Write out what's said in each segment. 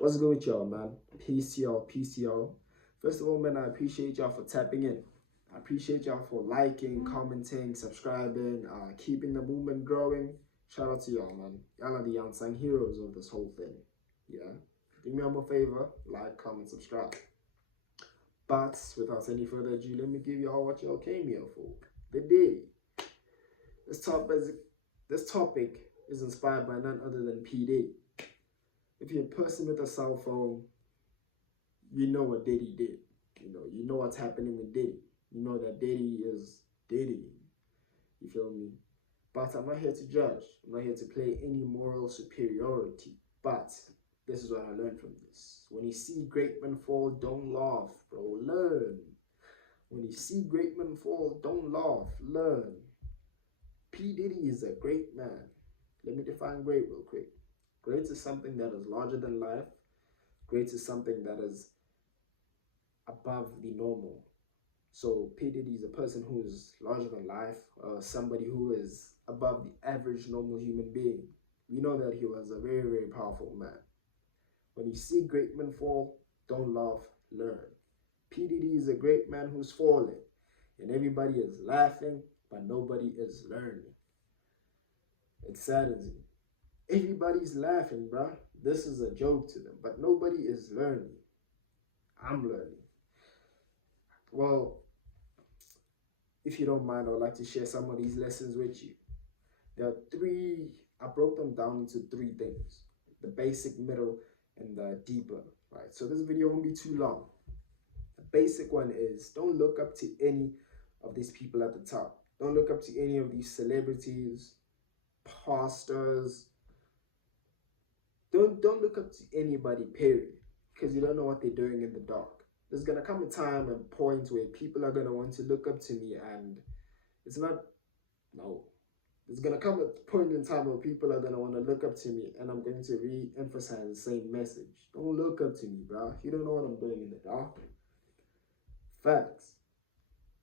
What's good with y'all, man? Peace, y'all. Peace, y'all. First of all, man, I appreciate y'all for tapping in. I appreciate y'all for liking, commenting, subscribing, keeping the movement growing. Shout out to y'all, man. Y'all are the unsung heroes of this whole thing. Yeah? Do me a favor, like, comment, subscribe. But without any further ado, let me give y'all what y'all came here for. The diddy. This topic is inspired by none other than P. Diddy. If you're a person with a cell phone, you know what Diddy did. You know what's happening with Diddy. You know that Diddy is Diddy. You feel me? But I'm not here to judge. I'm not here to play any moral superiority. But this is what I learned from this. When you see great men fall, don't laugh, bro. Learn. When you see great men fall, don't laugh. Learn. P. Diddy is a great man. Let me define great real quick. Great is something that is larger than life. Great is something that is above the normal. So P. Diddy is a person who is larger than life, somebody who is above the average normal human being. We know that he was a very, very powerful man. When you see great men fall, don't laugh, learn. P. Diddy is a great man who's falling, and everybody is laughing, but nobody is learning. It saddens me. Everybody's laughing, bruh. This is a joke to them, but nobody is learning. I'm learning. Well, if you don't mind, I'd like to share some of these lessons with you. There are three, I broke them down into three things: the basic, middle, and the deeper, right? So this video won't be too long. The basic one is don't look up to any of these people at the top. Don't look up to any of these celebrities, pastors. Don't look up to anybody, period, because you don't know what they're doing in the dark. There's gonna come a time and point where people are gonna want to look up to me, and it's not, no. There's gonna come a point in time where people are gonna want to look up to me, and I'm going to re-emphasize the same message. Don't look up to me, bro. You don't know what I'm doing in the dark. Facts.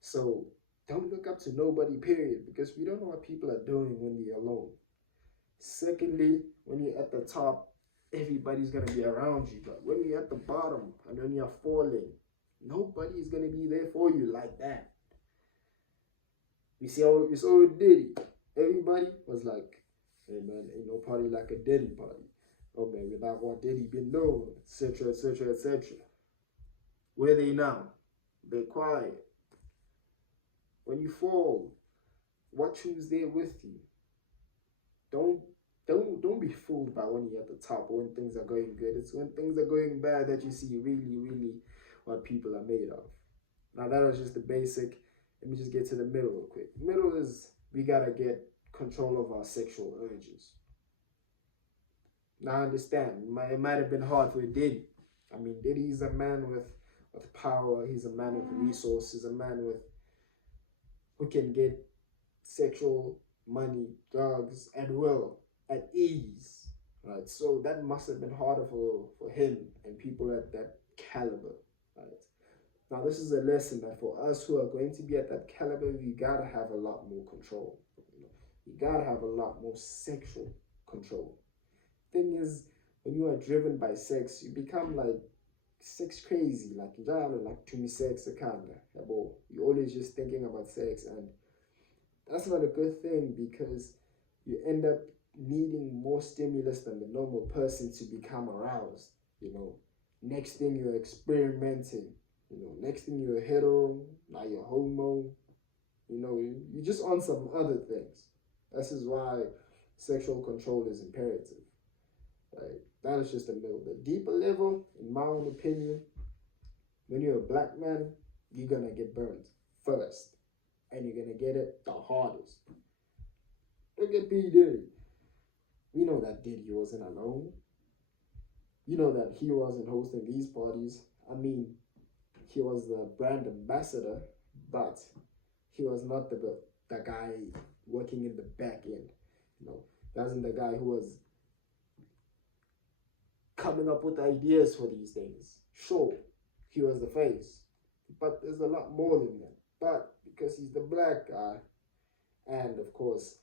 So don't look up to nobody, period, because we don't know what people are doing when they're alone. Secondly, when you're at the top, everybody's going to be around you. But when you're at the bottom and when you're falling, nobody's going to be there for you like that. We saw with Diddy. Everybody was like, hey man, ain't no party like a Diddy party. Oh man, without what Diddy been known, etc., etc., etc. Where they now? They're quiet. When you fall, watch who's there with you. Don't be fooled by when you're at the top or when things are going good. It's when things are going bad that you see really, really what people are made of. Now that was just the basic. Let me just get to the middle real quick. Middle is we gotta get control of our sexual urges. Now I understand. It might have been hard for Diddy. I mean, Diddy's a man with power. He's a man with resources. A man who can get sexual, money, drugs, and will at ease, right? So that must have been harder for him and people at that caliber, right? Now this is a lesson that for us who are going to be at that caliber, we gotta have a lot more control. You gotta have a lot more sexual control. Thing is, when you are driven by sex, you become like sex crazy, like to me sex kinda. You're always just thinking about sex, and that's not a good thing because you end up needing more stimulus than the normal person to become aroused. Next thing you're experimenting. Next thing you're hetero, now you're homo. You're just on some other things. This is why sexual control is imperative. Right? That is just the middle. The deeper level, in my own opinion, when you're a black man, you're gonna get burned first. And you're gonna get it the hardest. Look at P. Diddy. We know that Diddy wasn't alone. You know that he wasn't hosting these parties. I mean, he was the brand ambassador, but he was not the guy working in the back end. He wasn't the guy who was coming up with ideas for these things. Sure, he was the face, but there's a lot more than that. But because he's the black guy, and of course,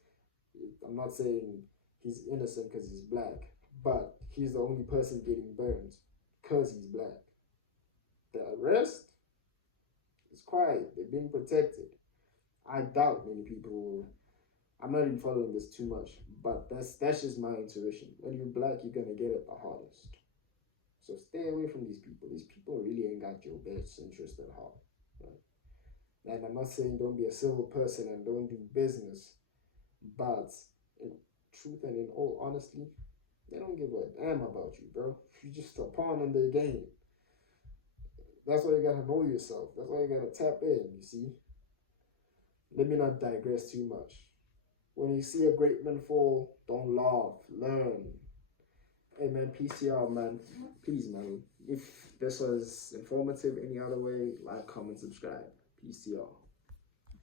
I'm not saying he's innocent because he's black, but he's the only person getting burned because he's black. The rest is quiet. They're being protected. I doubt many people. I'm not even following this too much, but that's just my intuition. When you're black, you're gonna get it the hardest. So stay away from these people. These people really ain't got your best interest at heart. Right? And I'm not saying don't be a civil person and don't do business, but in truth and in all honesty, they don't give a damn about you, bro. You're just a pawn in their game. That's why you gotta know yourself. That's why you gotta tap in, you see? Let me not digress too much. When you see a great man fall, don't laugh, learn. Hey man, PCR man. Please man. If this was informative any other way, like, comment, subscribe. PCR.